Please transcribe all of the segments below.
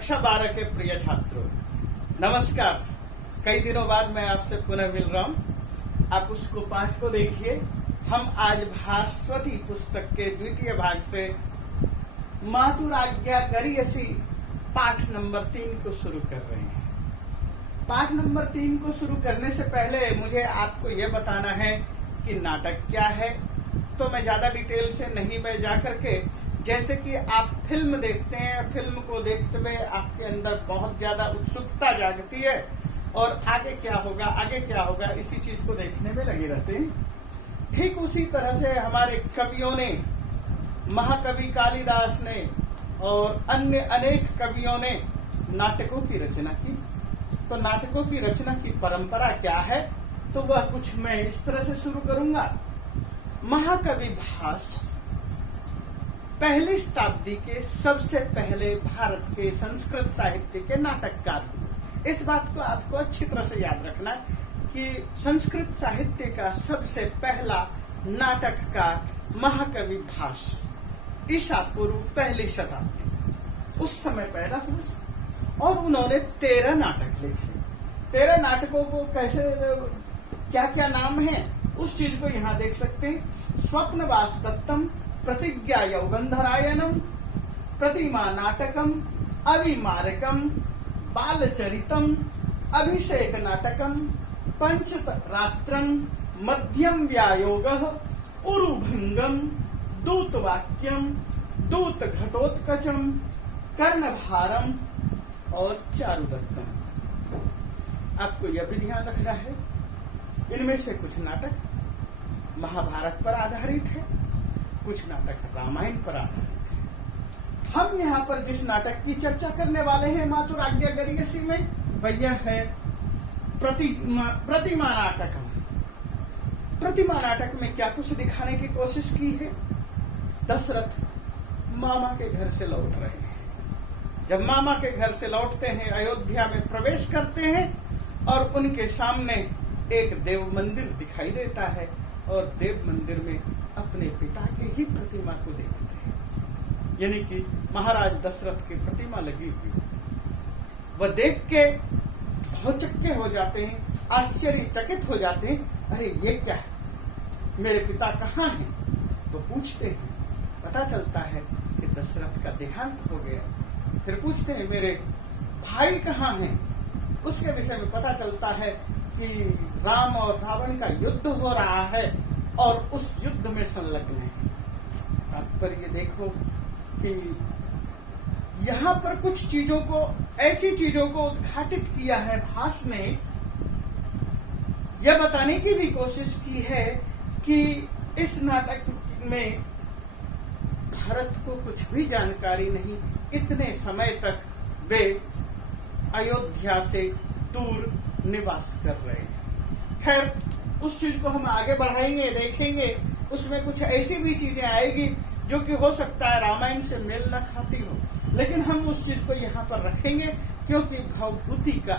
कक्षा 12 के प्रिय छात्रों, नमस्कार। कई दिनों बाद मैं आपसे पुनः मिल रहा हूं। आप उसको पाठ को देखिए। हम आज भास्वती पुस्तक के द्वितीय भाग से मातुराज्ञा करियसी पाठ नंबर 3 को शुरू कर रहे हैं। पाठ नंबर 3 को शुरू करने से पहले मुझे आपको यह बताना है कि नाटक क्या है। तो मैं ज्यादा डिटेल से नहीं मैं जा करके, जैसे कि आप फिल्म देखते हैं, फिल्म को देखते हुए आपके अंदर बहुत ज्यादा उत्सुकता जागती है और आगे क्या होगा इसी चीज को देखने में लगे रहते हैं। ठीक उसी तरह से हमारे कवियों ने, महाकवि कालिदास ने और अन्य अनेक कवियों ने नाटकों की रचना की। तो नाटकों की रचना की परंपरा क्या है, तो वह कुछ मैं इस तरह से शुरू करूंगा। महाकवि भास पहली शताब्दी के सबसे पहले भारत के संस्कृत साहित्य के नाटककार हुए। इस बात को आपको अच्छी तरह से याद रखना कि संस्कृत साहित्य का सबसे पहला नाटककार महाकवि भास ईसा पूर्व पहली शताब्दी उस समय पैदा हुए और उन्होंने 13 नाटक लिखे। 13 नाटकों को कैसे, क्या क्या नाम है, उस चीज को यहाँ देख सकते हैं। स्वप्नवास दत्तम, प्रतिज्ञा यौगंधरायणम, प्रतिमा नाटकम, अविमारकम, बालचरितम, अभिषेक नाटकम, पंचरात्रम, मध्यम व्यायोगः, उरुभंगम, दूतवाक्यम, दूत घटोत्कचम, कर्णभारम और चारुदत्तम। आपको यह भी ध्यान रखना है, इनमें से कुछ नाटक महाभारत पर आधारित है, कुछ नाटक रामायण पर आधारित है। हम यहाँ पर जिस नाटक की चर्चा करने वाले हैं मातुराज्ञा करियसी में, वह यह है प्रतिमा नाटकम। प्रतिमा नाटक में क्या कुछ दिखाने की कोशिश की है। दशरथ मामा के घर से लौट रहे हैं। जब मामा के घर से लौटते हैं, अयोध्या में प्रवेश करते हैं और उनके सामने एक देव मंदिर दिखाई देता है और देव मंदिर में अपने पिता के ही प्रतिमा को देखते हैं, यानी कि महाराज दशरथ की प्रतिमा लगी हुई। वह देख के भौचक्के हो जाते हैं, आश्चर्यचकित हो जाते हैं। अरे ये क्या है, मेरे पिता कहाँ हैं? तो पूछते हैं, पता चलता है कि दशरथ का देहांत हो गया। फिर पूछते हैं मेरे भाई कहाँ हैं? उसके विषय में पता चलता है कि राम और रावण का युद्ध हो रहा है और उस युद्ध में संलग्न है। तात्पर्य देखो कि यहाँ पर कुछ चीजों को, ऐसी चीजों को उद्घाटित किया है भास ने। यह बताने की भी कोशिश की है कि इस नाटक में भारत को कुछ भी जानकारी नहीं, इतने समय तक वे अयोध्या से दूर निवास कर रहे हैं। खैर, उस चीज को हम आगे बढ़ाएंगे, देखेंगे। उसमें कुछ ऐसी भी चीजें आएगी जो कि हो सकता है रामायण से मेल न खाती हो, लेकिन हम उस चीज को यहाँ पर रखेंगे क्योंकि भवभूति का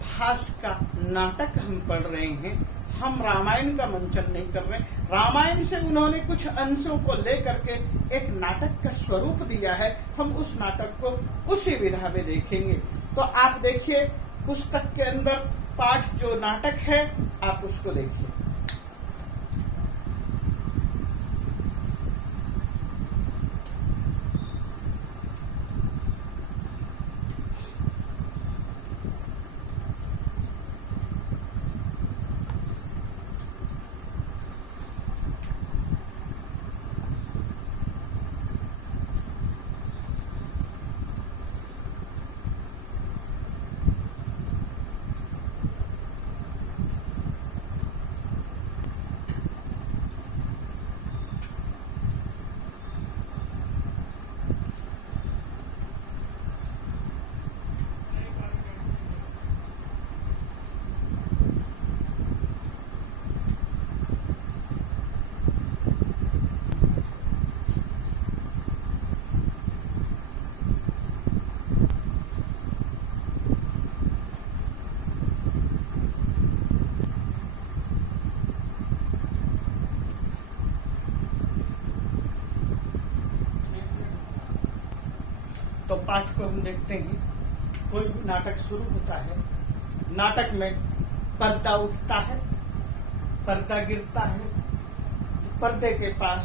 भास का नाटक हम पढ़ रहे हैं। हम रामायण का मंचन नहीं कर रहे। रामायण से उन्होंने कुछ अंशों को लेकर के एक नाटक का स्वरूप दिया है। हम उस नाटक को उसी विधा में देखेंगे। तो आप देखिए, पुस्तक के अंदर पाठ जो नाटक है, आप उसको देखिए। पाठ को हम देखते हैं। कोई भी नाटक शुरू होता है, नाटक में पर्दा उठता है, पर्दा गिरता है, पर्दे के पास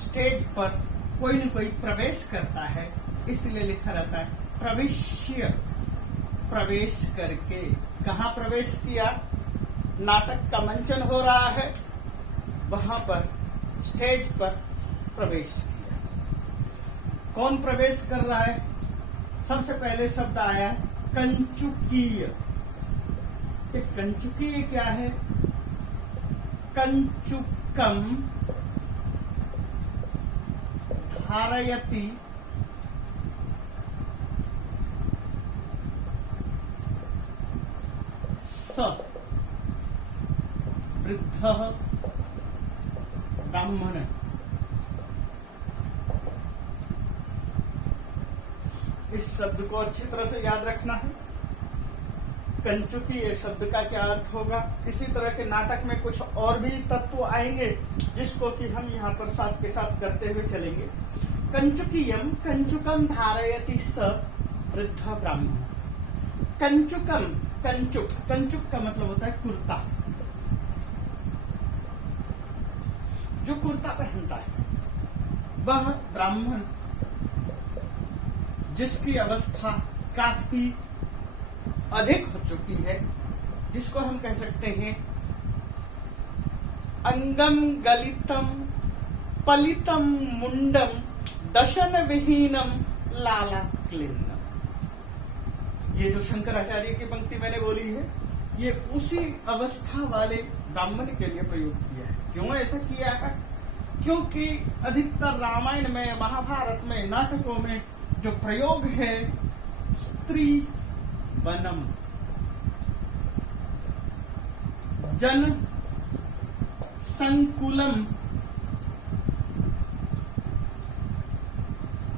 स्टेज पर कोई न कोई प्रवेश करता है, इसलिए लिखा रहता है प्रविश्य, प्रवेश करके। कहाँ प्रवेश किया? नाटक का मंचन हो रहा है, वहां पर स्टेज पर प्रवेश किया। कौन प्रवेश कर रहा है? सबसे पहले शब्द आया कंचुकीय। कंचुकीय क्या है? कंचुकम धारयति स वृद्धः ब्राह्मण। इस शब्द को अच्छी तरह से याद रखना है। कंचुकीय शब्द का क्या अर्थ होगा? इसी तरह के नाटक में कुछ और भी तत्व आएंगे जिसको कि हम यहाँ पर साथ के साथ करते हुए चलेंगे। कंचुकीयम कंचुकम धारयति स वृद्ध ब्राह्मण। कंचुकम, कंचुक, कंचुक का मतलब होता है कुर्ता, जो कुर्ता पहनता है वह ब्राह्मण, जिसकी अवस्था काफी अधिक हो चुकी है, जिसको हम कह सकते हैं अंगम गलितम पलितम मुंडम दशन विहीनम लाला क्लिन्नम। ये जो शंकराचार्य की पंक्ति मैंने बोली है, ये उसी अवस्था वाले ब्राह्मण के लिए प्रयोग किया है। क्यों ऐसा किया है? क्योंकि अधिकतर रामायण में, महाभारत में, नाटकों में जो प्रयोग है स्त्री वनम, जन संकुलम,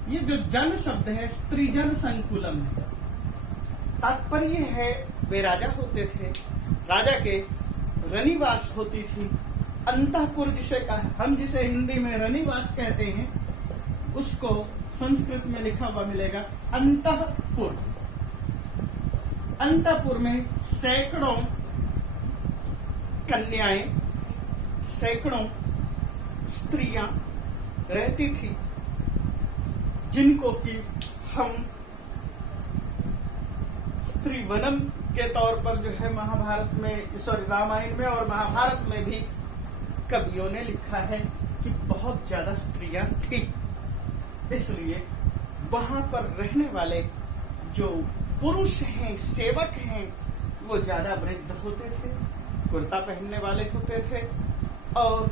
ये जो जन शब्द है स्त्री जन संकुलम है। तात्पर्य है वे राजा होते थे, राजा के रनिवास होती थी, अंतःपुर जिसे हम जिसे हिंदी में रनिवास कहते हैं, उसको संस्कृत में लिखा हुआ मिलेगा अंतःपुर। अंतःपुर में सैकड़ों कन्याएं, सैकड़ों स्त्रियां रहती थी, जिनको कि हम स्त्री वनम के तौर पर जो है महाभारत में, सॉरी रामायण में और महाभारत में भी कवियों ने लिखा है कि बहुत ज्यादा स्त्रियां थी। इसलिए वहां पर रहने वाले जो पुरुष हैं, सेवक हैं, वो ज्यादा वृद्ध होते थे, कुर्ता पहनने वाले होते थे और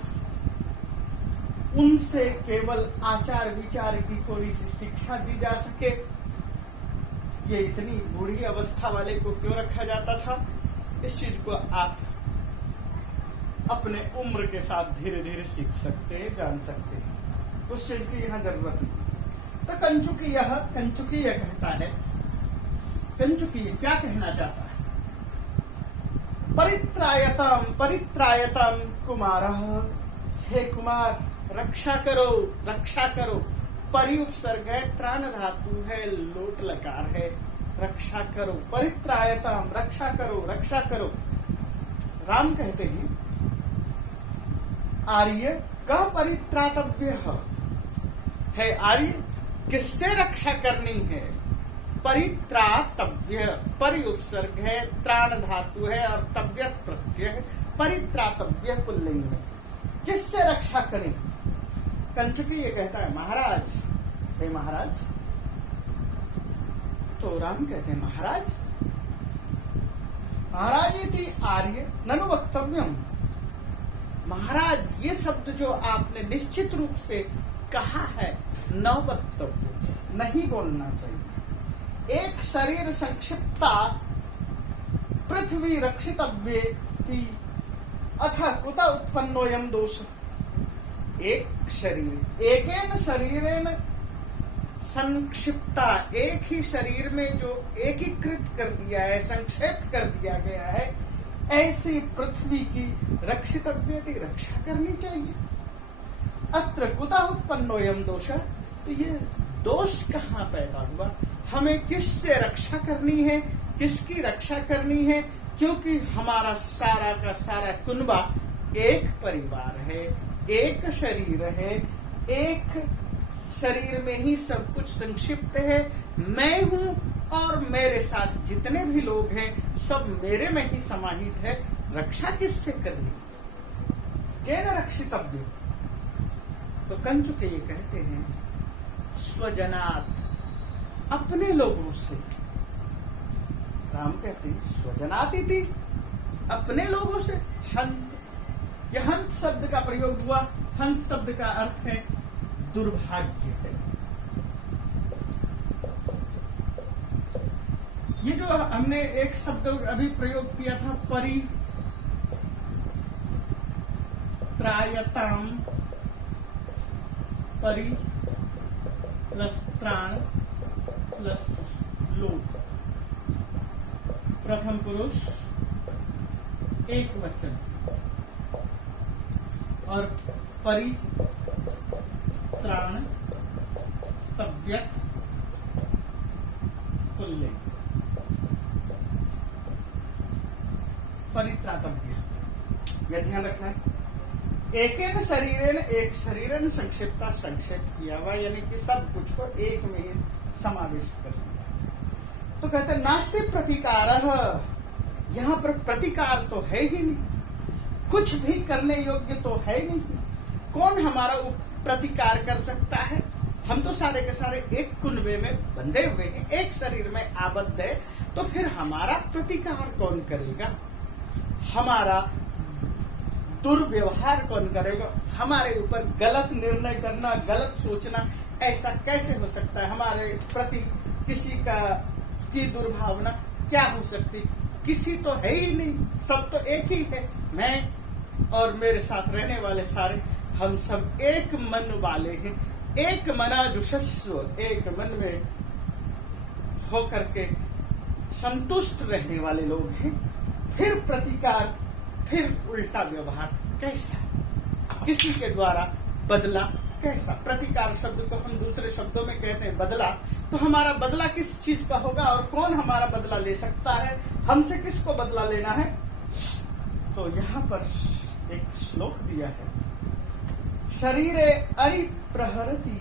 उनसे केवल आचार विचार की थोड़ी सी शिक्षा दी जा सके। ये इतनी बूढ़ी अवस्था वाले को क्यों रखा जाता था? इस चीज को आप अपने उम्र के साथ धीरे धीरे सीख सकते हैं, जान सकते हैं, उस चीज की यहाँ जरूरत नहीं। तो कंचुकीय कहता है, कंचुकीय क्या कहना चाहता है? परित्रायतम परित्रायतम कुमारः, हे कुमार रक्षा करो, रक्षा करो। परि उपसर्ग है, त्राण धातु है, लोट लकार है, रक्षा करो। परित्रायतम, रक्षा करो, रक्षा करो। राम कहते हैं आर्य कह परित्रातव्य है, आर्य किससे रक्षा करनी है? परित्रातव्य, परि उपसर्ग है, त्राण धातु है और तव्यत प्रत्यय है। परित्रातव्य पुल्लिंग में किससे रक्षा करें? कंचुकी ये कहता है महाराज, हे महाराज। तो राम कहते हैं महाराज, महाराज इति आर्य ननु वक्तव्यम। महाराज ये शब्द जो आपने निश्चित रूप से कहा है, न वक्तव्य, नहीं बोलना चाहिए। एक शरीर संक्षिप्ता पृथ्वी रक्षितव्येति अथ कुत उत्पन्नोयम दोष। एक शरीर, एकेन शरीरेन संक्षिप्ता, एक ही शरीर में जो एकीकृत कर दिया है, संक्षेप कर दिया गया है, ऐसी पृथ्वी की रक्षितव्येति, रक्षा करनी चाहिए। अत्र कुतः उत्पन्नोयम दोष, तो ये दोष कहाँ पैदा हुआ? हमें किससे रक्षा करनी है, किसकी रक्षा करनी है, क्योंकि हमारा सारा का सारा कुनबा एक परिवार है, एक शरीर है, एक शरीर में ही सब कुछ संक्षिप्त है। मैं हूं और मेरे साथ जितने भी लोग हैं सब मेरे में ही समाहित है। रक्षा किससे करनी? केन रक्षितव्य? तो कंचुके ये कहते हैं स्वजनात्, अपने लोगों से। राम कहते हैं स्वजनात् इति, अपने लोगों से। हंत, यह हंत शब्द का प्रयोग हुआ। हंत शब्द का अर्थ है दुर्भाग्य है। ये जो हमने एक शब्द अभी प्रयोग किया था, परित्रायताम, परि प्लस त्राण प्लस लोक, प्रथम पुरुष एक वचन, और परित्राण तव्यत पुल्लिंग, परित्रातव्य। यह ध्यान रखना है। एकेन शरीरेन, एक शरीरन संक्षिप्ता, संक्षेप किया हुआ, यानी कि सब कुछ को एक में ही समावेश कर लिया। तो कहते नास्ति प्रतिकारः, यहां पर प्रतिकार तो है ही नहीं, कुछ भी करने योग्य तो है नहीं। कौन हमारा प्रतिकार कर सकता है? हम तो सारे के सारे एक कुनबे में बंधे हुए हैं, एक शरीर में आबद्ध है, तो फिर हमारा प्रतिकार कौन करेगा? हमारा दुर्व्यवहार कौन करेगा? हमारे ऊपर गलत निर्णय करना, गलत सोचना, ऐसा कैसे हो सकता है? हमारे प्रति किसी की दुर्भावना क्या हो सकती? किसी तो है ही नहीं, सब तो एक ही है। मैं और मेरे साथ रहने वाले सारे, हम सब एक मन वाले हैं, एक मना जुषस्व, एक मन में होकर के संतुष्ट रहने वाले लोग हैं। फिर प्रतिकार, फिर उल्टा व्यवहार कैसा? किसी के द्वारा बदला कैसा? प्रतिकार शब्द को हम दूसरे शब्दों में कहते हैं बदला। तो हमारा बदला किस चीज का होगा और कौन हमारा बदला ले सकता है? हमसे किसको बदला लेना है? तो यहाँ पर एक श्लोक दिया है, शरीरे अरि प्रहरति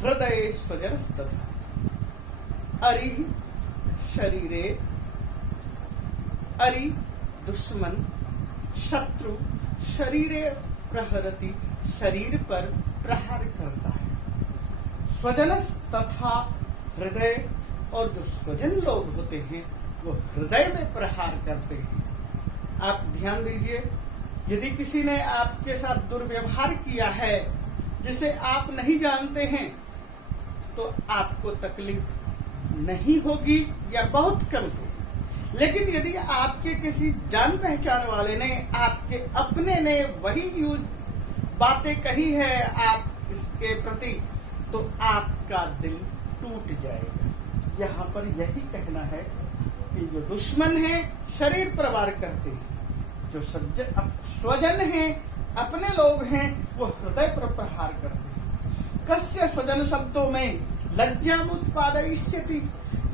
हृदय स्वजनस्तथा। अरि शरीरे, अरि दुश्मन, शत्रु, शरीरे प्रहरति शरीर पर प्रहार करता है। स्वजनस तथा हृदय, और जो स्वजन लोग होते हैं वो हृदय में प्रहार करते हैं। आप ध्यान दीजिए, यदि किसी ने आपके साथ दुर्व्यवहार किया है जिसे आप नहीं जानते हैं, तो आपको तकलीफ नहीं होगी या बहुत कम होगी। लेकिन यदि आपके किसी जान पहचान वाले ने, आपके अपने ने वही बातें कही है आप इसके प्रति, तो आपका दिल टूट जाएगा। यहाँ पर यही कहना है कि जो दुश्मन है शरीर प्रवार करते हैं, जो स्वजन हैं, अपने लोग हैं, वो हृदय पर प्रहार करते हैं। कस्य स्वजन शब्दों में लज्जाम उत्पादयिष्यति।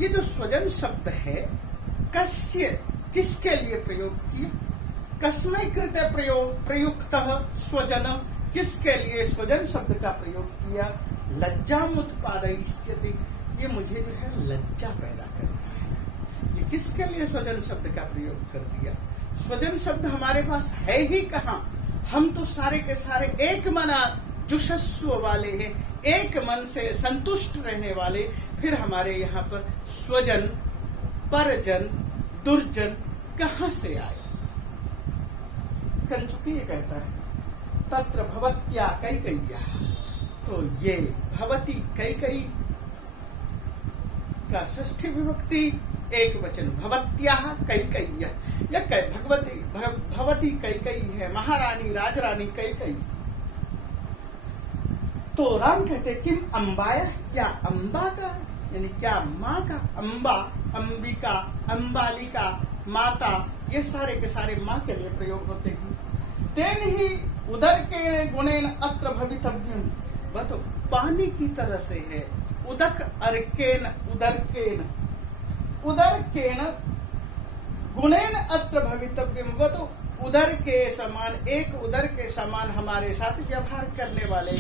ये जो स्वजन शब्द है, कस्य, किसके लिए प्रयोग किया? कस्मै कृते प्रयुक्त स्वजन, किसके लिए स्वजन शब्द का प्रयोग किया? लज्जाम उत्पादयिष्यति, ये मुझे जो है लज्जा पैदा करता है। ये किसके लिए स्वजन शब्द का प्रयोग कर दिया? स्वजन शब्द हमारे पास है ही कहाँ? हम तो सारे के सारे एक मना जुषस्व वाले हैं, एक मन से संतुष्ट रहने वाले। फिर हमारे यहाँ पर स्वजन, परजन, दुर्जन कहाँ से आए? कंचुकी ये कहता है तत्र भवत्या कैकय्या। तो ये भवती कैकयी का षष्ठी विभक्ति एक वचन भवत्याः कैकय्या, या भवती कैकयी है, महारानी राजरानी कैकयी। तो राम कहते किम अम्बाया, क्या अम्बा का, यानी क्या माँ का? अम्बा, अंबिका, अम्बालिका, माता, ये सारे के सारे माँ के लिए प्रयोग होते हैं। तेन ही उदर के गुणेन अत्र भवितव्यम, वह तो पानी की तरह से है, उदक अर्केन उदरकेन उदरकेन गुणेन अत्र भवितव्यम। वो तो उदर के समान, एक उदर के समान हमारे साथ व्यवहार करने वाले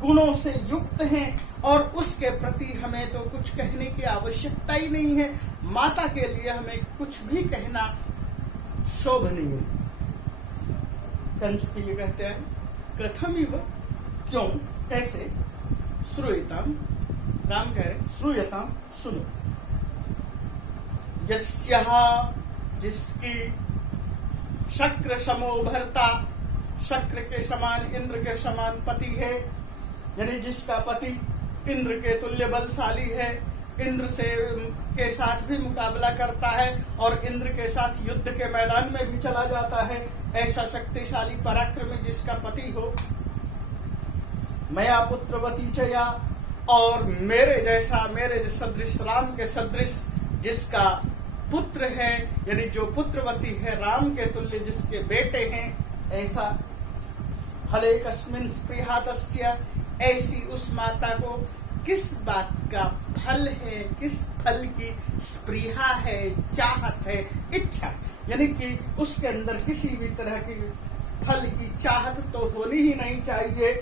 गुणों से युक्त हैं, और उसके प्रति हमें तो कुछ कहने की आवश्यकता ही नहीं है। माता के लिए हमें कुछ भी कहना शोभनीय। कंचुकी ये कहते हैं कथमिव, क्यों, कैसे, श्रूयताम, राम कह रहे श्रूयताम, सुनो, यस्यः, जिसकी, शक्र समो भर्ता, शक्र के समान, इंद्र के समान पति है, यानी जिसका पति इंद्र के तुल्य बलशाली है, इंद्र से के साथ भी मुकाबला करता है और इंद्र के साथ युद्ध के मैदान में भी चला जाता है, ऐसा शक्तिशाली पराक्रमी जिसका पति हो। मया पुत्रवती चया, और मेरे जैसा, मेरे सदृश, राम के सदृश जिसका पुत्र है, यानी जो पुत्रवती है, राम के तुल्य जिसके बेटे हैं, ऐसा। फले कस्मिन् स्पृहा तस्य, ऐसी उस माता को किस बात का फल है, किस फल की स्पृहा है, चाहत है, इच्छा, यानी कि उसके अंदर किसी भी तरह की फल की चाहत तो होनी ही नहीं चाहिए।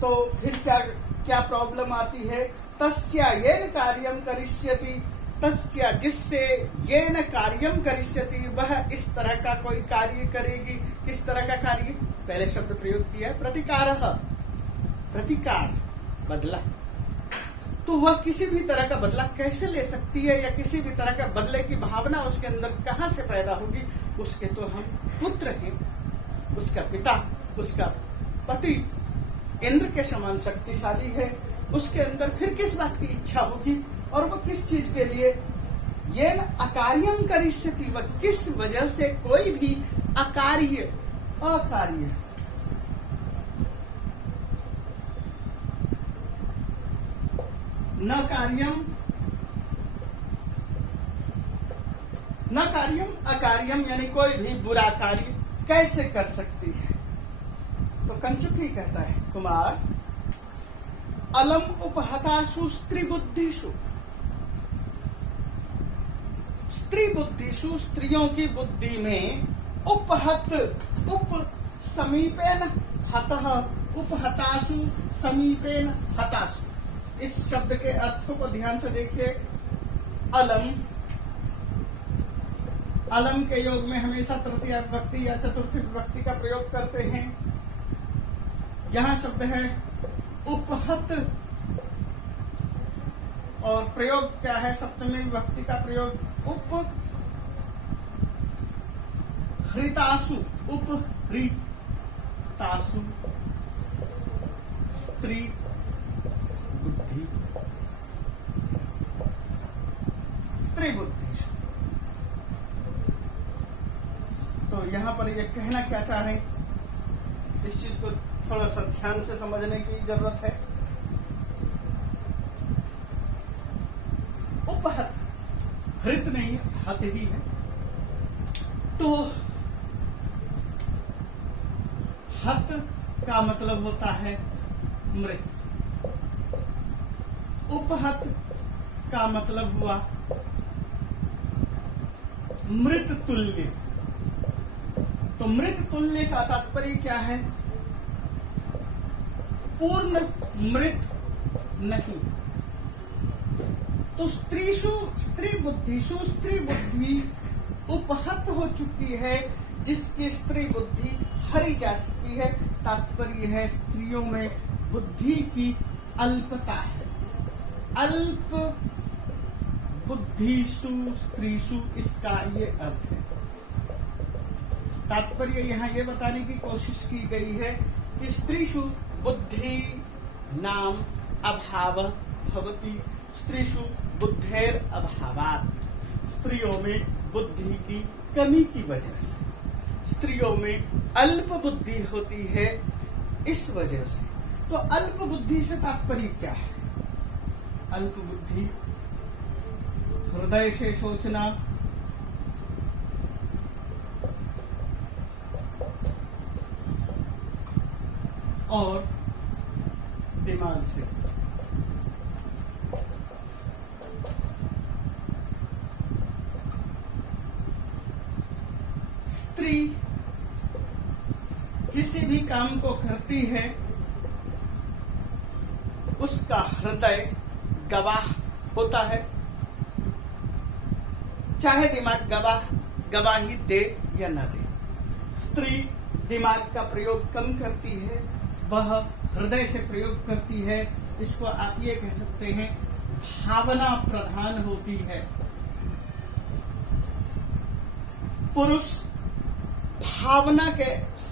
तो फिर क्या क्या प्रॉब्लम आती है? तस्या येन कार्यम करिष्यति, तस्या जिससे येन कार्यम करिष्यति, वह इस तरह का कोई कार्य करेगी। किस तरह का कार्य? पहले शब्द प्रयोग किया है प्रतिकारः, प्रतिकार, बदला। तो वह किसी भी तरह का बदला कैसे ले सकती है, या किसी भी तरह का बदले की भावना उसके अंदर कहां से पैदा होगी? उसके तो हम पुत्र हैं, उसका पिता, उसका पति इंद्र के समान शक्तिशाली है, उसके अंदर फिर किस बात की इच्छा होगी? और वह किस चीज के लिए? ये न अकार्यम करिष्यति, वह किस वजह से कोई भी अकार्य, अकार्य, न कार्यम, न कार्यम अकार्यम, यानी कोई भी बुरा कार्य कैसे कर सकती है? तो कंचुकी कहता है, कुमार, अलम उपहतासु स्त्री बुद्धिषु, स्त्री बुद्धिषु, स्त्रियों की बुद्धि में, उपहत, उप समीपेन हतः, उपहतासु समीपेन हतासु। इस शब्द के अर्थों को ध्यान से देखिए। अलम, अलम के योग में हमेशा तृतीया विभक्ति या चतुर्थी विभक्ति का प्रयोग करते हैं। यहां शब्द है उपहत, और प्रयोग क्या है? सप्तमी विभक्ति का प्रयोग, उप हृतासु, उपहृतासु, स्त्री बुद्धि, स्त्री बुद्धि। तो यहां पर ये कहना क्या चाह रहे हैं, इस चीज को थोड़ा सा ध्यान से समझने की जरूरत है। उपहत, हृत नहीं, हत ही है। तो हत का मतलब होता है मृत, उपहत का मतलब हुआ मृत तुल्य। तो मृत तुल्य का तात्पर्य क्या है? पूर्ण मृत नहीं। तो स्त्रीषु, स्त्री बुद्धिषु, स्त्री बुद्धि उपहत हो चुकी है, जिसकी स्त्री बुद्धि हरी जा चुकी है। तात्पर्य है स्त्रियों में बुद्धि की अल्पता है। अल्प बुद्धिषु स्त्रीषु, इसका ये अर्थ है। तात्पर्य यहाँ ये बताने की कोशिश की गई है कि स्त्रीषु बुद्धि नाम अभाव भवति, स्त्रीषु बुद्धेर अभावात्, स्त्रियों में बुद्धि की कमी की वजह से, स्त्रियों में अल्प बुद्धि होती है, इस वजह से। तो अल्प बुद्धि से तात्पर्य क्या है? अल्प बुद्धि, हृदय से सोचना, और दिमाग से। स्त्री किसी भी काम को करती है उसका हृदय गवाह होता है, चाहे दिमाग गवाही दे या ना दे। स्त्री दिमाग का प्रयोग कम करती है, वह हृदय से प्रयोग करती है। इसको आप ये कह सकते हैं भावना प्रधान होती है। पुरुष भावना के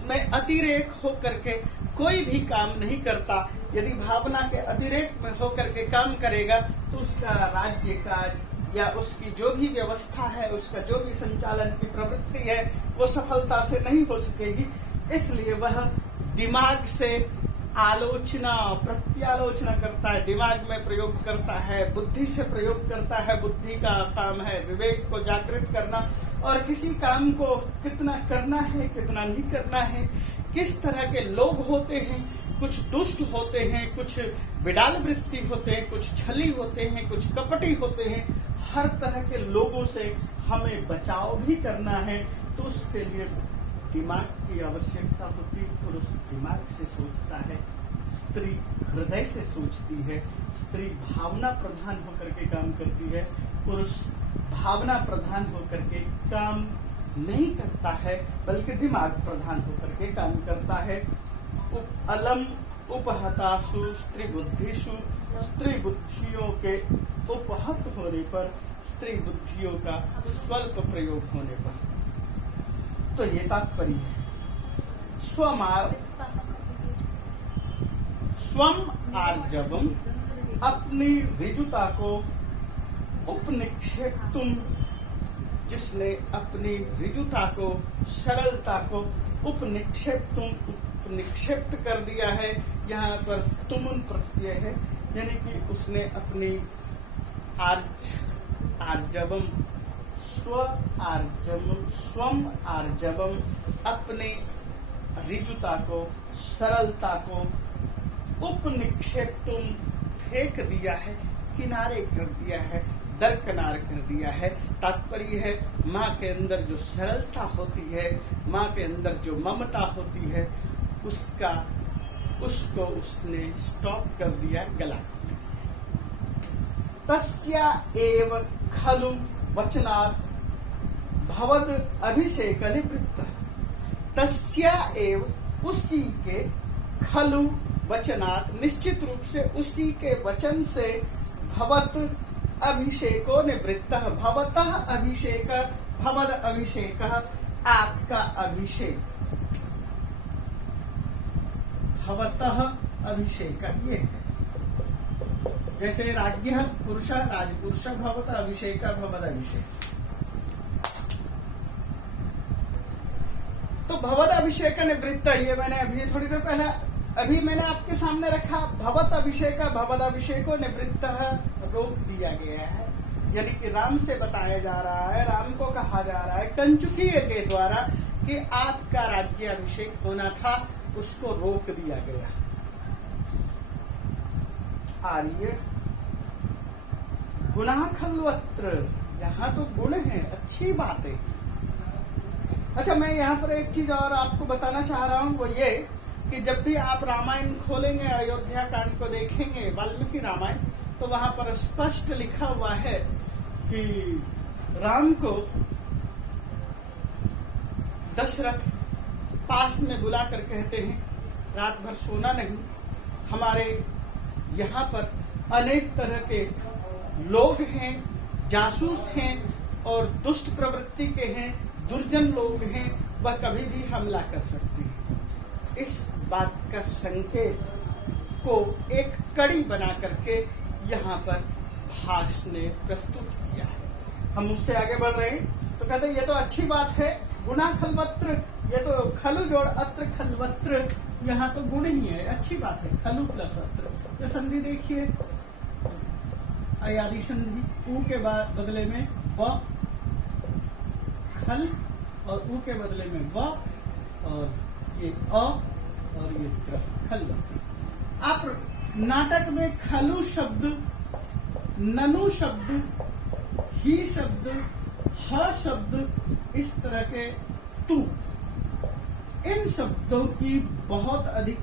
में अतिरेक होकर के कोई भी काम नहीं करता। यदि भावना के अतिरेक में होकर के काम करेगा तो उसका राज्य काज या उसकी जो भी व्यवस्था है, उसका जो भी संचालन की प्रवृत्ति है, वो सफलता से नहीं हो सकेगी। इसलिए वह दिमाग से आलोचना प्रत्यालोचना करता है, दिमाग में प्रयोग करता है, बुद्धि से प्रयोग करता है। बुद्धि का काम है विवेक को जागृत करना और किसी काम को कितना करना है, कितना नहीं करना है। किस तरह के लोग होते हैं, कुछ दुष्ट होते हैं, कुछ विडाल वृत्ति होते हैं, कुछ छली होते हैं, कुछ कपटी होते हैं। हर तरह के लोगों से हमें बचाव भी करना है, तो उसके लिए दिमाग की आवश्यकता होती है। पुरुष दिमाग से सोचता है, स्त्री हृदय से सोचती है। स्त्री भावना प्रधान होकर के काम करती है, पुरुष भावना प्रधान होकर के काम नहीं करता है, बल्कि दिमाग प्रधान होकर के काम करता है। अलम उपहतासु स्त्री बुद्धिषु, स्त्री बुद्धियों के उपहत होने पर, स्त्री बुद्धियों का स्वल्प प्रयोग होने पर। तो ये तात्पर्य है। स्वम आर्जवम, अपनी ऋजुता को उपनिक्षेप्तुम, जिसने अपनी ऋजुता को, सरलता को उपनिक्षेप्त कर दिया है। यहाँ पर तुमुन प्रत्यय है, यानी कि उसने अपनी आर्जवम स्वम आर्जवम, अपने ऋजुता को, सरलता को उपनिक्षेप्तुम, फेंक दिया है, किनारे कर दिया है, दरकिनार कर दिया है। तात्पर्य है माँ के अंदर जो सरलता होती है, माँ के अंदर जो ममता होती है, उसको उसने स्टॉप कर दिया, गला काट दिया। तस्या एव खलु वचनात् भवद अभिषेक निवृत्त, तस्या एव, उसी के, खलु वचनात्, निश्चित रूप से उसी के वचन से, भवत अभिषेको निवृत्त, भवतः अभिषेक, भवद अभिषेक, आपका अभिषेक, भवतः अभिषेक ये है। जैसे राज्ञः पुरुष राजपुरुष, भवत अभिषेक, भवद अभिषेक। तो भवद अभिषेक निवृत्त, ये मैंने अभी थोड़ी देर पहले अभी मैंने आपके सामने रखा। भवत अभिषेक भवद अभिषेको निवृत्त रोक दिया गया है, यानी कि राम से बताया जा रहा है, राम को कहा जा रहा है कंचुकीय के द्वारा कि आपका राज्य अभिषेक होना था, उसको रोक दिया गया। आर्य गुना खलवत्र, यहाँ तो गुण है, अच्छी बात है। अच्छा, मैं यहाँ पर एक चीज और आपको बताना चाह रहा हूँ, वो ये कि जब भी आप रामायण खोलेंगे, अयोध्या कांड को देखेंगे, वाल्मीकि रामायण, तो वहां पर स्पष्ट लिखा हुआ है कि राम को दशरथ पास में बुला कर कहते हैं, रात भर सोना नहीं, हमारे यहाँ पर अनेक तरह के लोग हैं, जासूस हैं और दुष्ट प्रवृत्ति के हैं, दुर्जन लोग हैं, वह कभी भी हमला कर सकते हैं। इस बात का संकेत को एक कड़ी बना करके यहाँ पर भाष ने प्रस्तुत किया है। हम उससे आगे बढ़ रहे हैं तो कहते ये तो अच्छी बात है, गुना खलवत्र, ये तो खलु जोड़ अत्र खलवत्र, यहाँ तो गुण ही है, अच्छी बात है। खलु प्लस अत्र, ये संधि देखिए, अयादि संधि, ऊ के बदले में व, खल और ऊ के बदले में व, और ये अ और ये त्र, खलवत्र। आप नाटक में खलु शब्द, ननु शब्द, ही शब्द, ह शब्द, इस तरह के तू, इन शब्दों की बहुत अधिक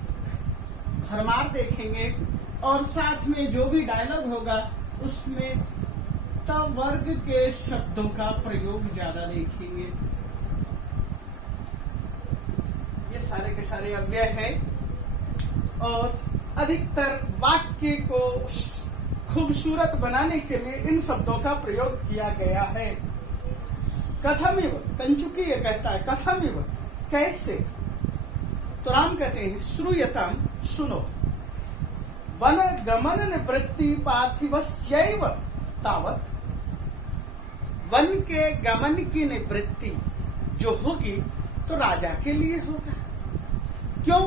भरमार देखेंगे और साथ में जो भी डायलॉग होगा उसमें त वर्ग के शब्दों का प्रयोग ज्यादा देखेंगे। ये सारे के सारे अव्यय हैं और अधिकतर वाक्य को खूबसूरत बनाने के लिए इन शब्दों का प्रयोग किया गया है। कथमिव, कंचुकी ये कहता है कथमिव, कैसे? तो राम कहते हैं श्रूयताम, सुनो, वन गमन निवृत्ति पार्थिवस्यैव तावत, वन के गमन की निवृत्ति जो होगी तो राजा के लिए होगा। क्यों?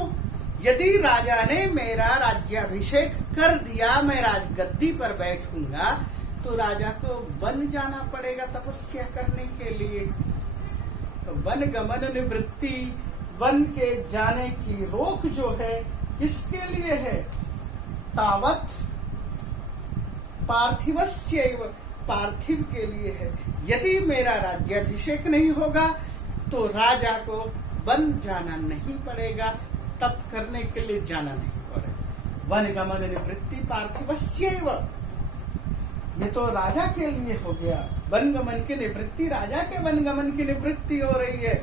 यदि राजा ने मेरा राज्याभिषेक कर दिया, मैं राजगद्दी पर बैठूंगा, तो राजा को वन जाना पड़ेगा तपस्या करने के लिए। तो वन गमन निवृत्ति, वन के जाने की रोक जो है किसके लिए है? तावत पार्थिवस्यैव, पार्थिव के लिए है। यदि मेरा राज्याभिषेक नहीं होगा तो राजा को वन जाना नहीं पड़ेगा, तप करने के लिए जाना नहीं पड़ेगा। वन गमन निवृत्ति पार्थिवस्यैव, ये तो राजा के लिए हो गया। वन गमन की निवृत्ति, राजा के वन गमन की निवृत्ति हो रही है।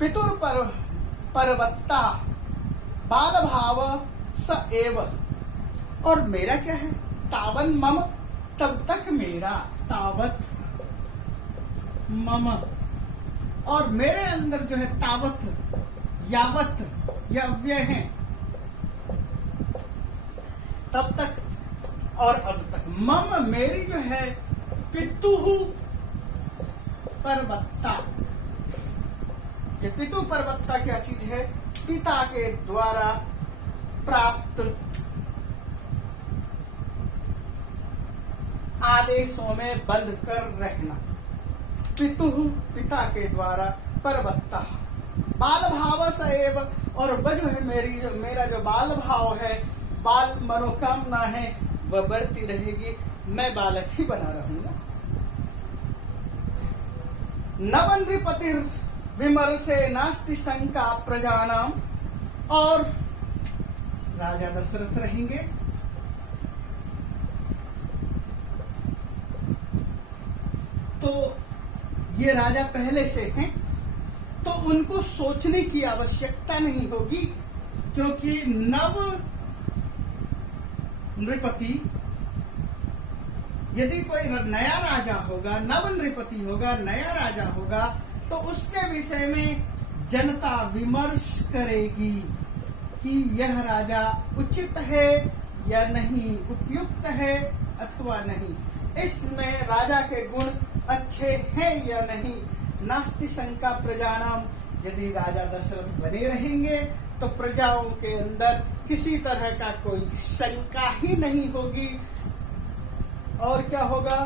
पितुर परवत्ता बाल भाव स एव, और मेरा क्या है? तावन मम, तब तक मेरा, तावत मम, और मेरे अंदर जो है तावत, यावत, ये अव्यय है, तब तक और अब तक। मम, मेरी जो है पितुहु परवत्ता, ये पितु परवत्ता क्या चीज है? पिता के द्वारा प्राप्त आदेशों में बंध कर रहना। पितुहु, पिता के द्वारा, परवत्ता बाल भाव सएव, और वह जो है मेरा जो बाल भाव है, बाल मनोकामना है, वह बढ़ती रहेगी, मैं बालक ही बना रहूंगा। नवन नृपतिर विमर्शे नास्ति शंका प्रजानाम, और राजा दशरथ रहेंगे। तो ये राजा पहले से हैं, तो उनको सोचने की आवश्यकता नहीं होगी, क्योंकि नव नृपति, यदि कोई नया राजा होगा, नव नृपति होगा, नया राजा होगा, तो उसके विषय में जनता विमर्श करेगी कि यह राजा उचित है या नहीं, उपयुक्त है अथवा नहीं, इसमें राजा के गुण अच्छे हैं या नहीं। नास्ति शंका प्रजानाम, यदि राजा दशरथ बने रहेंगे तो प्रजाओं के अंदर किसी तरह का कोई शंका ही नहीं होगी। और क्या होगा?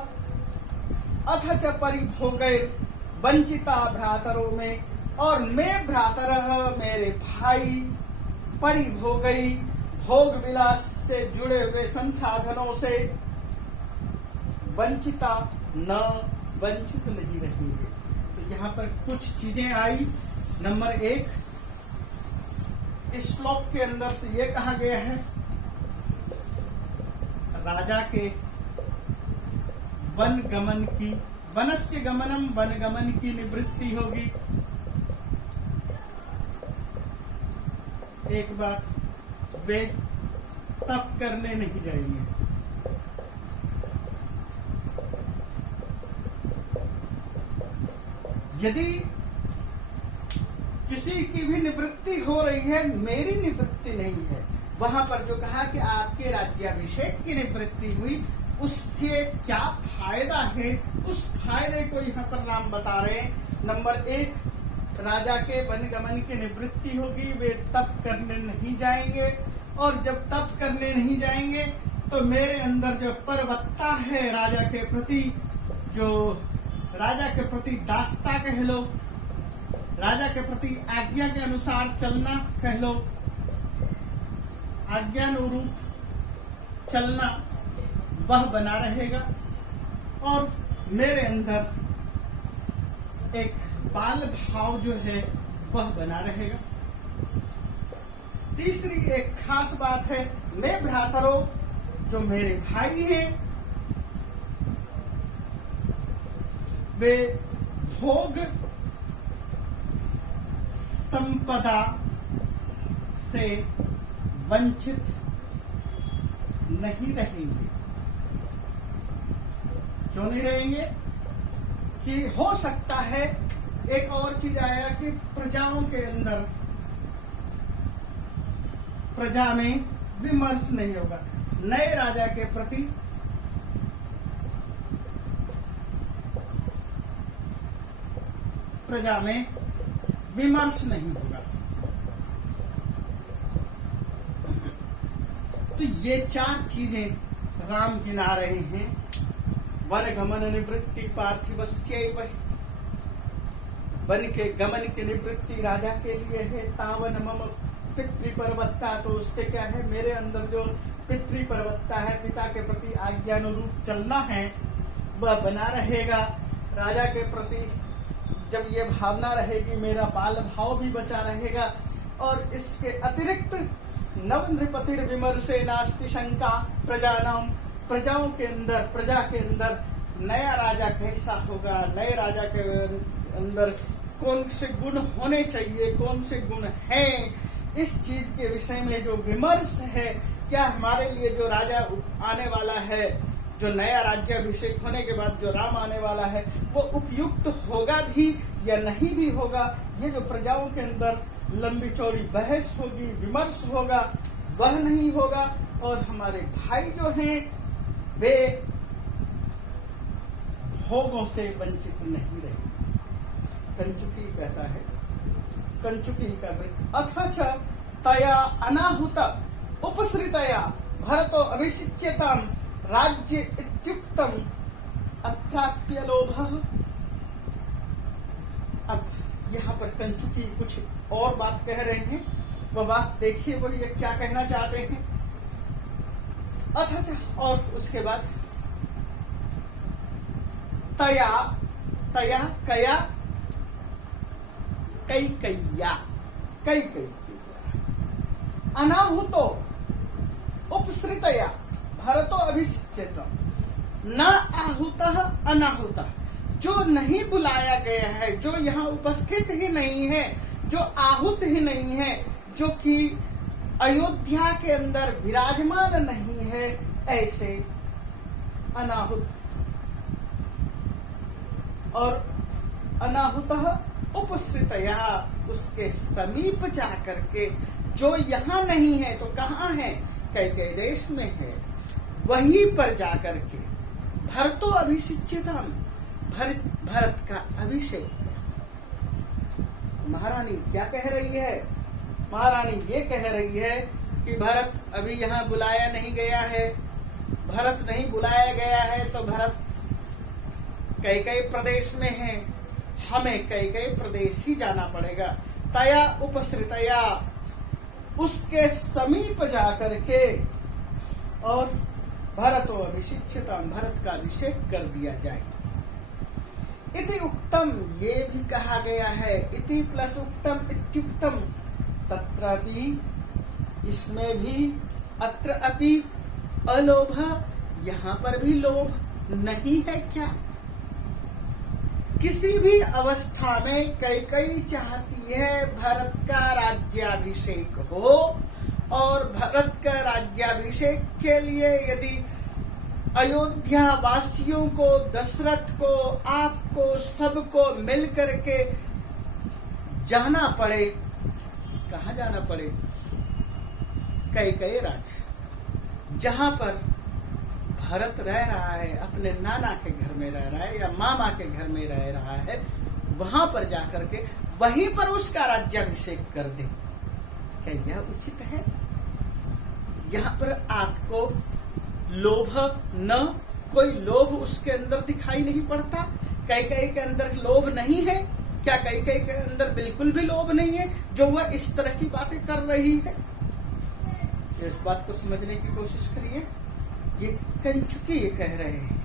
अथ च परिभोगैर वंचिता भ्रातरों में, और मैं भ्रातर, मेरे भाई, परिभोगई, भोग विलास से जुड़े हुए संसाधनों से वंचिता, न वंचित नहीं रहेंगे। तो यहाँ पर कुछ चीजें आई। नंबर 1, इस श्लोक के अंदर से ये कहा गया है राजा के वन गमन की, वनस्य गमनम, वन गमन की निवृत्ति होगी। एक बात, वे तप करने नहीं जाएंगे। यदि किसी की भी निवृत्ति हो रही है, मेरी निवृत्ति नहीं है, वहां पर जो कहा कि आपके राज्याभिषेक की निवृत्ति हुई, उससे क्या फायदा है, उस फायदे को यहाँ पर राम बता रहे हैं। नंबर 1, राजा के वनगमन की निवृत्ति होगी, वे तप करने नहीं जाएंगे, और जब तप करने नहीं जाएंगे तो मेरे अंदर जो परवत्ता है, राजा के प्रति, जो राजा के प्रति दास्ता कह लो, राजा के प्रति आज्ञा के अनुसार चलना कह लो, आज्ञानुरूप चलना, वह बना रहेगा। और मेरे अंदर एक बाल भाव जो है वह बना रहेगा। तीसरी एक खास बात है, मैं भ्रातरों जो मेरे भाई हैं वे भोग संपदा से वंचित नहीं रहेंगे। क्यों नहीं रहेंगे? कि हो सकता है एक और चीज आया कि प्रजाओं के अंदर प्रजा में विमर्श नहीं होगा, नए राजा के प्रति प्रजा में विमर्श नहीं होगा। तो ये चार चीजें राम गिना रहे हैं। वन गमन निवृत्ति पार्थिवस्यैव, वन के गमन की निवृत्ति राजा के लिए है। तावन मम पितृपर्वत्ता, तो उससे क्या है, मेरे अंदर जो पितृपर्वत्ता है, पिता के प्रति आज्ञानुरूप चलना है, वह बना रहेगा। राजा के प्रति जब ये भावना रहेगी, मेरा बाल भाव भी बचा रहेगा। और इसके अतिरिक्त नव नृपतिर विमर्शे नास्ति शंका प्रजानाम, प्रजाओं के अंदर, प्रजा के अंदर नया राजा कैसा होगा, नए राजा के अंदर कौन से गुण होने चाहिए, कौन से गुण हैं, इस चीज के विषय में जो विमर्श है, क्या हमारे लिए जो राजा आने वाला है, जो नया राज्याभिषेक होने के बाद जो राम आने वाला है, वो उपयुक्त होगा भी या नहीं भी होगा, ये जो प्रजाओं के अंदर लंबी चौड़ी बहस होगी, विमर्श होगा, वह नहीं होगा। और हमारे भाई जो हैं वे भोगों से वंचित नहीं रहेंगे। कंचुकी कहता है, कंचुकी का वृत्त अथच तया अनाहुत उपसृतया भरतो अभिषिच्यताम राज्य इत्युक्तम अत्राप्य लोभः। अब यहाँ पर कंचुकी कुछ और बात कह रहे हैं, वह बात देखिए वो ये क्या कहना चाहते हैं। अथच, और उसके बाद तया, तया कया कई कैया, कई कई अनाहुतो उपसृतया भरतो अभिषिच्यतम, न आहुतः अनाहुतः, जो नहीं बुलाया गया है, जो यहाँ उपस्थित ही नहीं है, जो आहुत ही नहीं है, जो कि अयोध्या के अंदर विराजमान नहीं है, ऐसे अनाहुत। और अनाहुतः उपस्थितया, उसके समीप जाकर के, जो यहाँ नहीं है तो कहाँ है, कैकेयी देश में है, वहीं पर जाकर के भरतो अभिषिच्यताम, भरत का अभिषेक। महारानी क्या कह रही है? महारानी ये कह रही है कि भरत अभी यहाँ बुलाया नहीं गया है, भरत नहीं बुलाया गया है तो भरत कैकेयी प्रदेश में है, हमें कैकेयी प्रदेश ही जाना पड़ेगा। तया उपसृतया, उसके समीप जाकर के, और भरतो अभिषिच्यताम, भरत का अभिषेक कर दिया जाए। इति उक्तम, ये भी कहा गया है, इति प्लस उक्तम इत्युक्तम, तत्रापि, इसमें भी, अत्र अपि अलोभ, यहाँ पर भी लोभ नहीं है क्या? किसी भी अवस्था में कैकेयी चाहती है भरत का राज्याभिषेक हो, और भरत का राज्याभिषेक के लिए यदि अयोध्या वासियों को, दशरथ को, आपको, सबको मिल करके जाना पड़े, कहाँ जाना पड़े? कैकेयी राज्य, जहां पर भरत रह रहा है, अपने नाना के घर में रह रहा है या मामा के घर में रह रहा है, वहां पर जाकर के वहीं पर उसका राज्याभिषेक कर दे, क्या यह उचित है? यहाँ पर आपको लोभ, न कोई लोभ उसके अंदर दिखाई नहीं पड़ता? कैकेयी के अंदर लोभ नहीं है क्या? कैकेयी के अंदर बिल्कुल भी लोभ नहीं है जो वह इस तरह की बातें कर रही है? इस बात को समझने की कोशिश करिए। ये कंचुकी ये कह रहे हैं,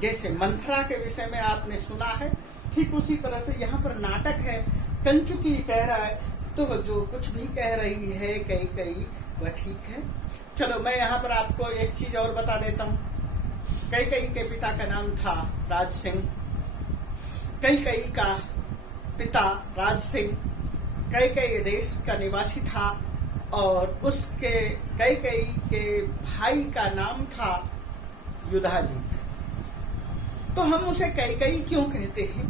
जैसे मंथरा के विषय में आपने सुना है ठीक उसी तरह से यहाँ पर नाटक है, कंचुकी कह रहा है, तो जो कुछ भी कह रही है कई कई वह ठीक है। चलो मैं यहाँ पर आपको एक चीज और बता देता हूँ। कई कई के पिता का नाम था राज सिंह, कई कई का पिता राज सिंह कई कई देश का निवासी था, और उसके कई कई के भाई का नाम था युधाजीत। तो हम उसे कई कई क्यों कहते हैं?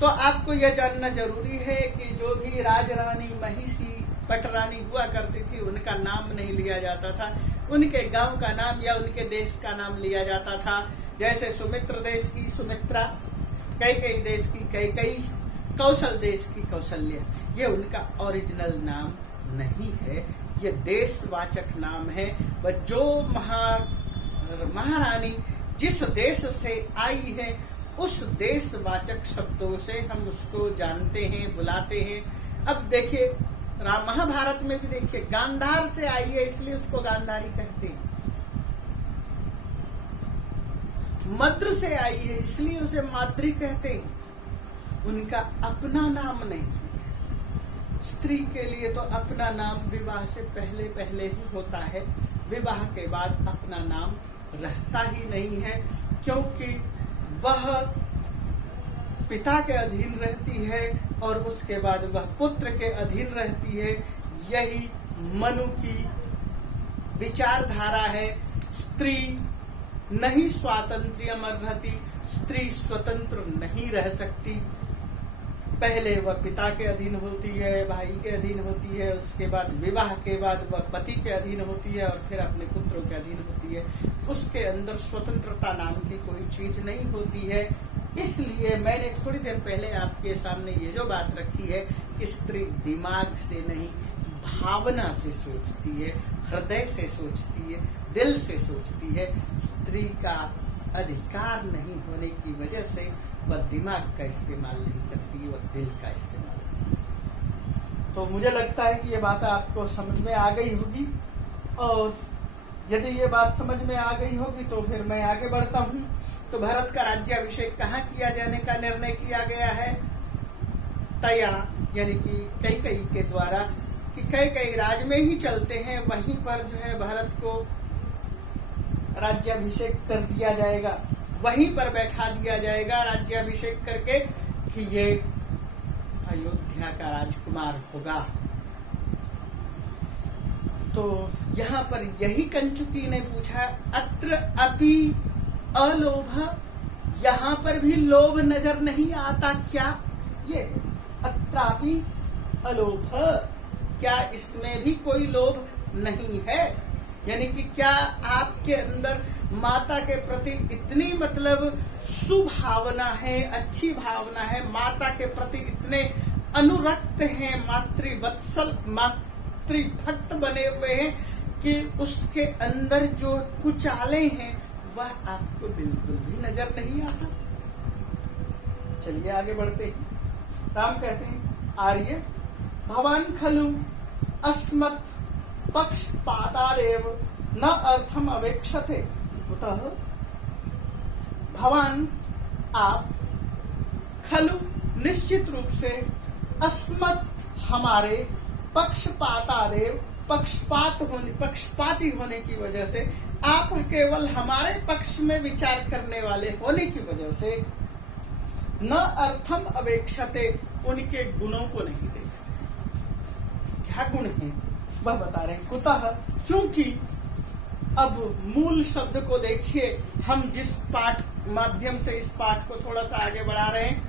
तो आपको यह जानना जरूरी है कि जो भी राजरानी महिषी पटरानी हुआ करती थी उनका नाम नहीं लिया जाता था, उनके गांव का नाम या उनके देश का नाम लिया जाता था। जैसे सुमित्र देश की सुमित्रा, कई कई देश की कई कई, कौशल देश की कौशल्य, ये उनका ओरिजिनल नाम नहीं है, ये देशवाचक नाम है। वह जो महारानी जिस देश से आई है उस देशवाचक शब्दों से हम उसको जानते हैं, बुलाते हैं। अब देखिए महाभारत में भी देखिए गांधार से आई है इसलिए उसको गांधारी कहते हैं, मद्र से आई है इसलिए उसे माद्री कहते हैं। उनका अपना नाम नहीं है। स्त्री के लिए तो अपना नाम विवाह से पहले पहले ही होता है, विवाह के बाद अपना नाम रहता ही नहीं है, क्योंकि वह पिता के अधीन रहती है और उसके बाद वह पुत्र के अधीन रहती है। यही मनु की विचारधारा है। स्त्री नहीं स्वातंत्र्यम अर्हति, स्त्री स्वतंत्र नहीं रह सकती। पहले वह पिता के अधीन होती है, भाई के अधीन होती है, उसके बाद विवाह के बाद वह पति के अधीन होती है और फिर अपने पुत्रों के अधीन होती है। उसके अंदर स्वतंत्रता नाम की कोई चीज नहीं होती है। इसलिए मैंने थोड़ी देर पहले आपके सामने ये जो बात रखी है कि स्त्री दिमाग से नहीं भावना से सोचती है, हृदय से सोचती है, दिल से सोचती है। स्त्री का अधिकार नहीं होने की वजह से वह दिमाग का इस्तेमाल नहीं करती, वह दिल का इस्तेमाल करती है। तो मुझे लगता है कि ये बात आपको समझ में आ गई होगी, और यदि ये बात समझ में आ गई होगी तो फिर मैं आगे बढ़ता हूँ। तो भारत का राज्याभिषेक कहाँ किया जाने का निर्णय किया गया है? तया यानी कि कई कई के द्वारा, कि कई कई राज में ही चलते हैं, वहीं पर जो है भारत को राज्याभिषेक कर दिया जाएगा, वहीं पर बैठा दिया जाएगा राज्याभिषेक करके कि ये अयोध्या का राजकुमार होगा। तो यहाँ पर यही कंचुकी ने पूछा, अत्र अपि अलोभ, यहाँ पर भी लोभ नजर नहीं आता क्या? ये अत्रापि अलोभ, क्या इसमें भी कोई लोभ नहीं है? यानी कि क्या आपके अंदर माता के प्रति इतनी मतलब सुभावना है, अच्छी भावना है, माता के प्रति इतने अनुरक्त हैं, मातृवत्सल मातृभक्त बने हुए हैं कि उसके अंदर जो कुचाले हैं वह आपको बिल्कुल भी नजर नहीं आता? चलिए आगे बढ़ते हैं। राम कहते हैं, आर्य भवान खलु अस्मत् पक्षपातादेव न अर्थम अवेक्षते, कुतः? भवान आप, खलु निश्चित रूप से, अस्मत् हमारे, पक्षपातादेव पक्षपाती होने की वजह से, आप केवल हमारे पक्ष में विचार करने वाले होने की वजह से, न अर्थम अवेक्षते, उनके गुणों को नहीं देखते। क्या गुण हैं वह बता रहे हैं। कुतः, क्योंकि अब मूल शब्द को देखिए, हम जिस पाठ माध्यम से इस पाठ को थोड़ा सा आगे बढ़ा रहे हैं,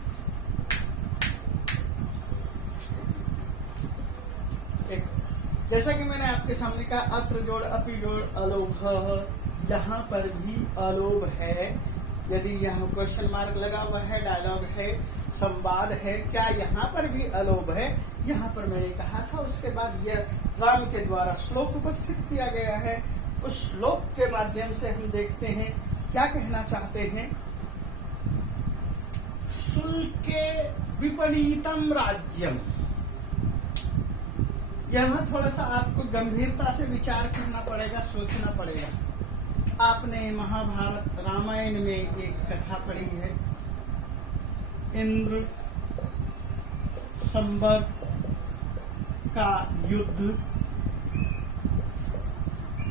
जैसा कि मैंने आपके सामने कहा, अत्र जोड़ अपि जोड़ अलोभ, यहाँ पर भी अलोभ है। यदि यहाँ क्वेश्चन मार्क लगा हुआ है, डायलॉग है, संवाद है, क्या यहाँ पर भी अलोभ है? यहाँ पर मैंने कहा था। उसके बाद यह राम के द्वारा श्लोक उपस्थित किया गया है। उस श्लोक के माध्यम से हम देखते हैं क्या कहना चाहते हैं। शुल्के विपरीतम राज्यम, यहाँ थोड़ा सा आपको गंभीरता से विचार करना पड़ेगा, सोचना पड़ेगा। आपने महाभारत रामायण में एक कथा पढ़ी है, इंद्र संबर का युद्ध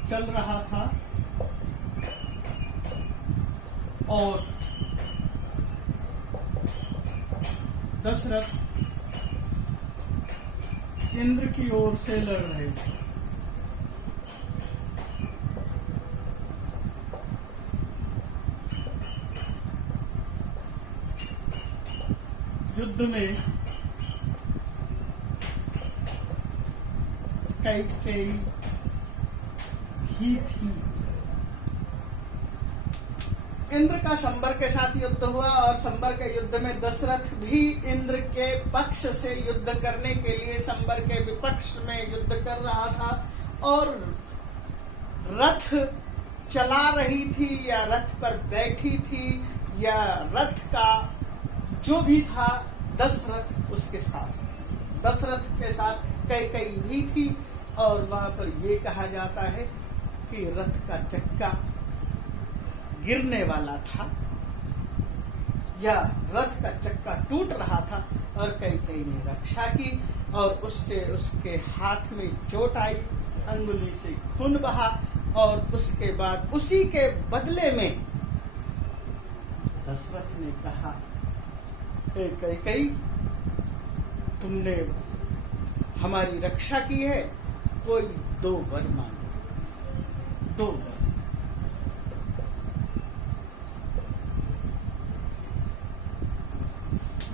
चल रहा था और दशरथ इंद्र की ओर से लड़ रहे थे। युद्ध में कैकेयी ही थी। इंद्र का संबर के साथ युद्ध हुआ और संबर के युद्ध में दशरथ भी इंद्र के पक्ष से युद्ध करने के लिए संबर के विपक्ष में युद्ध कर रहा था और रथ चला रही थी या रथ पर बैठी थी या रथ का जो भी था दशरथ उसके साथ थी। दशरथ के साथ कैकेयी भी थी और वहां पर यह कहा जाता है कि रथ का चक्का गिरने वाला था या रथ का चक्का टूट रहा था और कैकेयी ने रक्षा की और उससे उसके हाथ में चोट आई, अंगुली से खून बहा और उसके बाद उसी के बदले में दशरथ ने कहा, कैकेयी तुमने हमारी रक्षा की है, कोई 2 वर मांगो, 2 वर।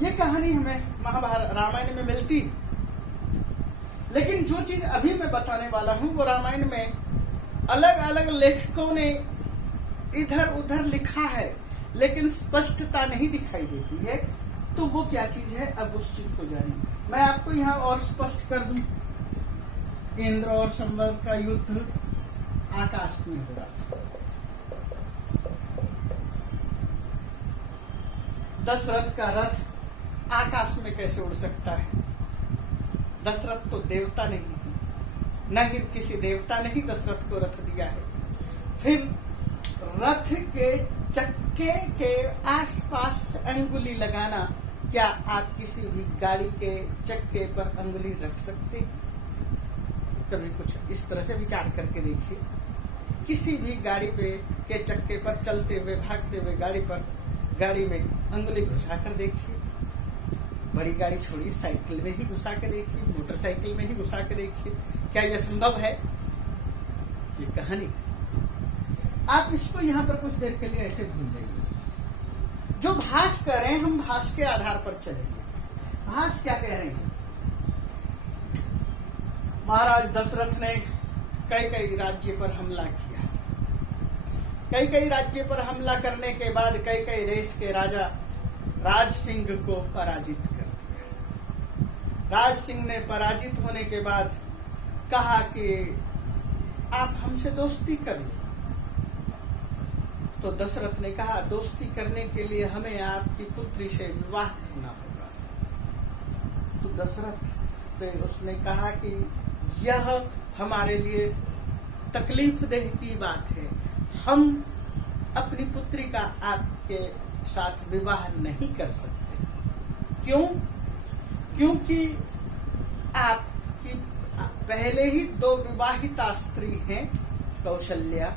ये कहानी हमें महाभारत रामायण में मिलती, लेकिन जो चीज अभी मैं बताने वाला हूं वो रामायण में अलग अलग लेखकों ने इधर उधर लिखा है लेकिन स्पष्टता नहीं दिखाई देती है। तो वो क्या चीज है, अब उस चीज को जानिए। मैं आपको यहाँ और स्पष्ट कर दूं, इंद्र और संबर का युद्ध आकाश में हो रहा था। दशरथ का रथ आकाश में कैसे उड़ सकता है? दशरथ तो देवता नहीं है, न ही किसी देवता ने ही दशरथ को रथ दिया है। फिर रथ के चक्के के आसपास अंगुली लगाना, क्या आप किसी भी गाड़ी के चक्के पर अंगुली रख सकते हैं? कभी कुछ इस तरह से विचार करके देखिए। किसी भी गाड़ी पे के चक्के पर चलते हुए भागते हुए गाड़ी में अंगुली घुसा कर देखिए। बड़ी गाड़ी छोड़िए, साइकिल में ही घुसा के देखिए, मोटरसाइकिल में ही घुसा के देखिए। क्या यह संभव है? ये कहानी आप इसको यहाँ पर कुछ देर के लिए ऐसे भूल जाइए। जो भास कर रहे हैं, हम भास के आधार पर चलेंगे। भास क्या कह रहे हैं? महाराज दशरथ ने कैकेयी राज्य पर हमला किया। कैकेयी राज्य पर हमला करने के बाद कैकेयी देश के राजा राज सिंह को पराजित कर दिया। राज सिंह ने पराजित होने के बाद कहा कि आप हमसे दोस्ती करिए। तो दशरथ ने कहा, दोस्ती करने के लिए हमें आपकी पुत्री से विवाह करना होगा। तो दशरथ से उसने कहा कि यह हमारे लिए तकलीफदेह की बात है, हम अपनी पुत्री का आपके साथ विवाह नहीं कर सकते। क्यों? क्योंकि आपकी पहले ही 2 विवाहिता स्त्री हैं, कौशल्या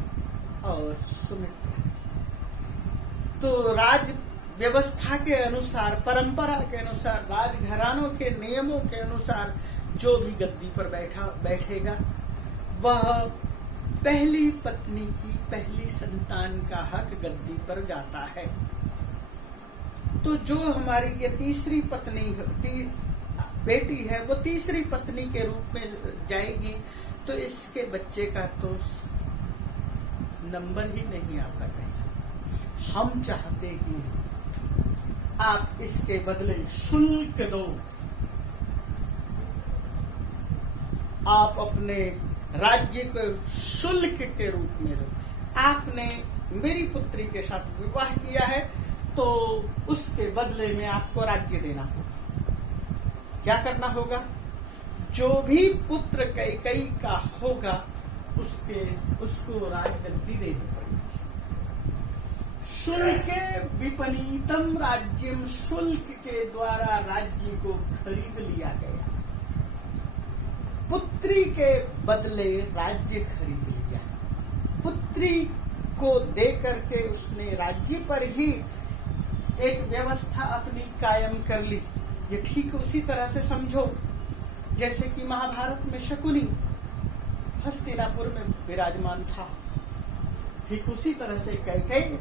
और सुमित्रा। तो राज व्यवस्था के अनुसार, परंपरा के अनुसार, राजघरानों के नियमों के अनुसार जो भी गद्दी पर बैठेगा वह पहली पत्नी की पहली संतान का हक गद्दी पर जाता है। तो जो हमारी ये तीसरी पत्नी बेटी है वो तीसरी पत्नी के रूप में जाएगी, तो इसके बच्चे का तो नंबर ही नहीं आता कहीं। हम चाहते हैं आप इसके बदले शुल्क दो, आप अपने राज्य को शुल्क के रूप में दो। आपने मेरी पुत्री के साथ विवाह किया है तो उसके बदले में आपको राज्य देना होगा। क्या करना होगा? जो भी पुत्र कैकेयी का होगा उसको राजगद्दी देनी पड़ेगी। शुल्क विपनीतम राज्यम, शुल्क के द्वारा राज्य को खरीद लिया गया। पुत्री के बदले राज्य खरीद लिया। पुत्री को दे करके उसने राज्य पर ही एक व्यवस्था अपनी कायम कर ली। ये ठीक उसी तरह से समझो जैसे कि महाभारत में शकुनी हस्तिनापुर में विराजमान था। ठीक उसी तरह से कैकेयी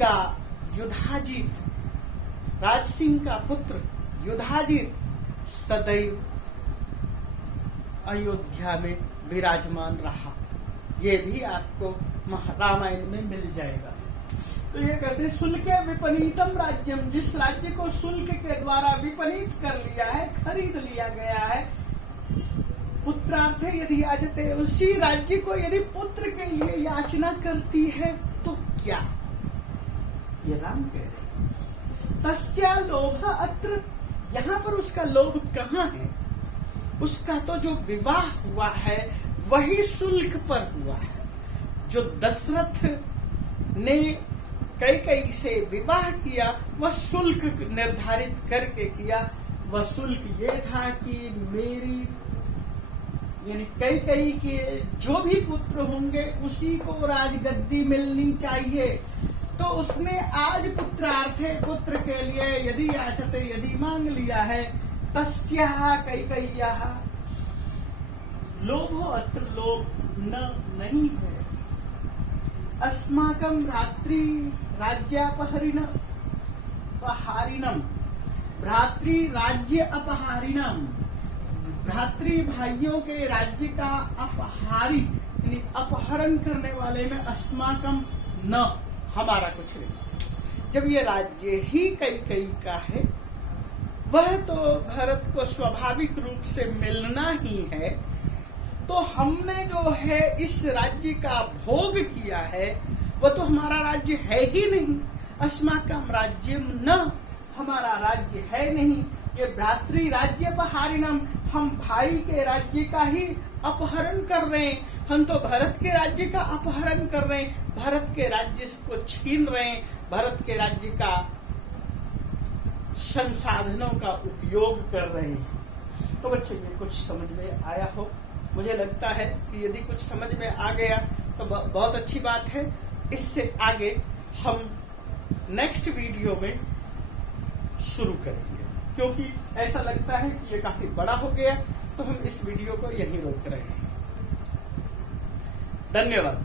का युधाजित, राज सिंह का पुत्र युधाजित सदैव अयोध्या में विराजमान रहा। ये भी आपको रामायण में मिल जाएगा। तो ये कहते हैं शुल्क विपनीतम राज्यम, जिस राज्य को शुल्क के द्वारा विपनीत कर लिया है, खरीद लिया गया है। पुत्रार्थे यदि याचते, उसी राज्य को यदि पुत्र के लिए याचना करती है तो क्या? ये राम कह रहे तस्या लोभ अत्र, यहाँ पर उसका लोभ कहाँ है? उसका तो जो विवाह हुआ है वही शुल्क पर हुआ है। जो दशरथ ने कैकेयी से विवाह किया वह शुल्क निर्धारित करके किया। वह शुल्क ये था कि मेरी यानी कैकेयी के जो भी पुत्र होंगे उसी को राजगद्दी मिलनी चाहिए। तो उसने आज पुत्रार्थे, पुत्र के लिए यदि याचते, यदि मांग लिया है, तस्याः कैकेय्याः लोभो अत्र, लोभ न नहीं है। अस्माकं भ्रातृ राज्यापहरिणम, भ्रातृ राज्य अपहारिणम, भ्रातृ भाइयों के राज्य का अपहारी यानी अपहरण करने वाले में अस्माकं न, हमारा कुछ नहीं। जब ये राज्य ही कैकेयी का है, वह तो भरत को स्वाभाविक रूप से मिलना ही है, तो हमने जो है इस राज्य का भोग किया है वह तो हमारा राज्य है ही नहीं। अस्माकं राज्यम न, हमारा राज्य है नहीं। ये भ्रातृ राज्य अपहारिणम, हम भाई के राज्य का ही अपहरण कर रहे हैं। हम तो भरत के राज्य का अपहरण कर रहे हैं, भरत के राज्य को छीन रहे हैं, भरत के राज्य का संसाधनों का उपयोग कर रहे हैं। तो बच्चों ये कुछ समझ में आया हो? मुझे लगता है कि यदि कुछ समझ में आ गया तो बहुत अच्छी बात है। इससे आगे हम नेक्स्ट वीडियो में शुरू करेंगे, क्योंकि ऐसा लगता है कि ये काफी बड़ा हो गया, तो हम इस वीडियो को यहीं रोक रहे हैं। धन्यवाद।